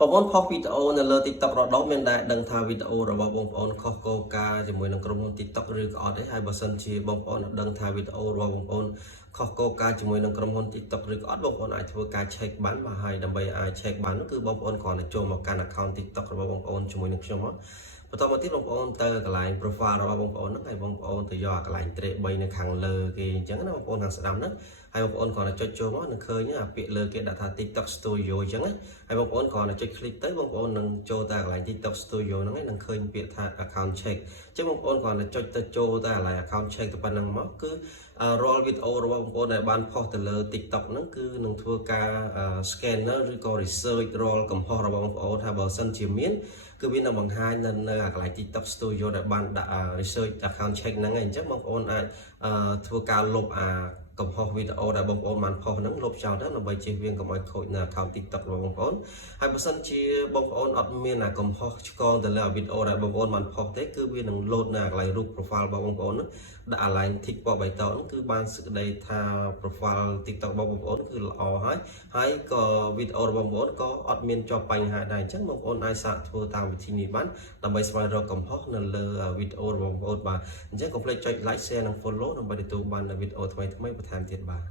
បងប្អូនផុសវីដេអូនៅលើ TikTok រដុំមានដែរដឹងថាវីដេអូរបស់បងប្អូនខុសគោលការណ៍ជាមួយនឹងក្រុមហ៊ុន TikTok ឬក៏អត់ទេហើយបើសិនជាបងប្អូនអត់ដឹងថាវីដេអូរបស់បងប្អូនខុសគោលការណ៍ជាមួយនឹងក្រុមហ៊ុន TikTok ឬក៏អត់បងប្អូនអាចធ្វើការ check បានបាទហើយដើម្បីអាច check បាននោះគឺបងប្អូនគ្រាន់តែចូលមកកាន់ account TikTok របស់បងប្អូនជាមួយនឹងខ្ញុំមកបន្តមកទៀតបងប្អូនទៅកន្លែង profile របស់បងប្អូនហ្នឹងហើយបងប្អូនទៅយកកន្លែង track 3នៅខាងលើគេអញ្ចឹងណាបងប្អូនខាងស្ដាំហ្នឹងហើយបងប្អូនគ្រាន់តែចុចចូលមកនឹងឃើញអាពាក្យលើគេដាក់ថា TikTok Studio អញ្ចឹងណាហើយបងប្អូនគ្រាន់តែចុច click ទៅបងប្អូននឹងចូលទៅកន្លែង TikTok Studio ហ្នឹងហើយនឹងឃើញពាក្យថា account check អញ្ចឹងបងប្អូនគ្រាន់តែចុចទៅចូលទៅកន្លែង account check ទៅប៉ុណ្្នឹងមកគឺរាល់វីដេអូរបស់បងប្អូនដែលបានផុសទៅលើ TikTok ហ្នឹងគឺនឹងធ្វើការ scanner ឬក៏ research រាល់កំហុសរបស់បងប្អូនថាបើសិនជាមានគឺវានឹងបង្ហាញនៅកន្លែង TikTok Studio ដែលបានដាក់ research account check ហ្នឹងហើយអញ្ចឹងបងប្អូនអាចធ្វើការលុបកំហុសវីដេអូដែលបងប្អូនបានផុសហ្នឹងលុបចោលទៅដើម្បីជៀសវាងកុំឲ្យខូចនៅ account TikTok របស់បងប្អូនហើយបើសិនជាបងប្អូនអត់មានកំហុសឆ្គងទៅលើវីដេអូដែលបងប្អូនបានផុសទេគឺវានឹង load នៅកន្លែងរូប profile របស់បងប្អូនហ្នឹងដាក់កន្លែង tick ពណ៌បៃតងហ្នឹងគឺបានសេចក្តីថា profile TikTok របស់បងប្អូនគឺល្អហើយក៏វីដេអូរបស់បងប្អូនក៏អត់មានជាប់បញ្ហាដែរអញ្ចឹងបងប្អូនអាចសាកធ្វើតាមវិធីនេះបានដើម្បីស្វែងរកកំហុសនៅលើវីដេអូរបស់បងប្អូនបាទអញ្ចឹងកុំភ្លេចចុច like share និង follow ដើម្បីទទួលបាននូវវីដេអូថ្មីៗបន្ថែមទៀតបាទ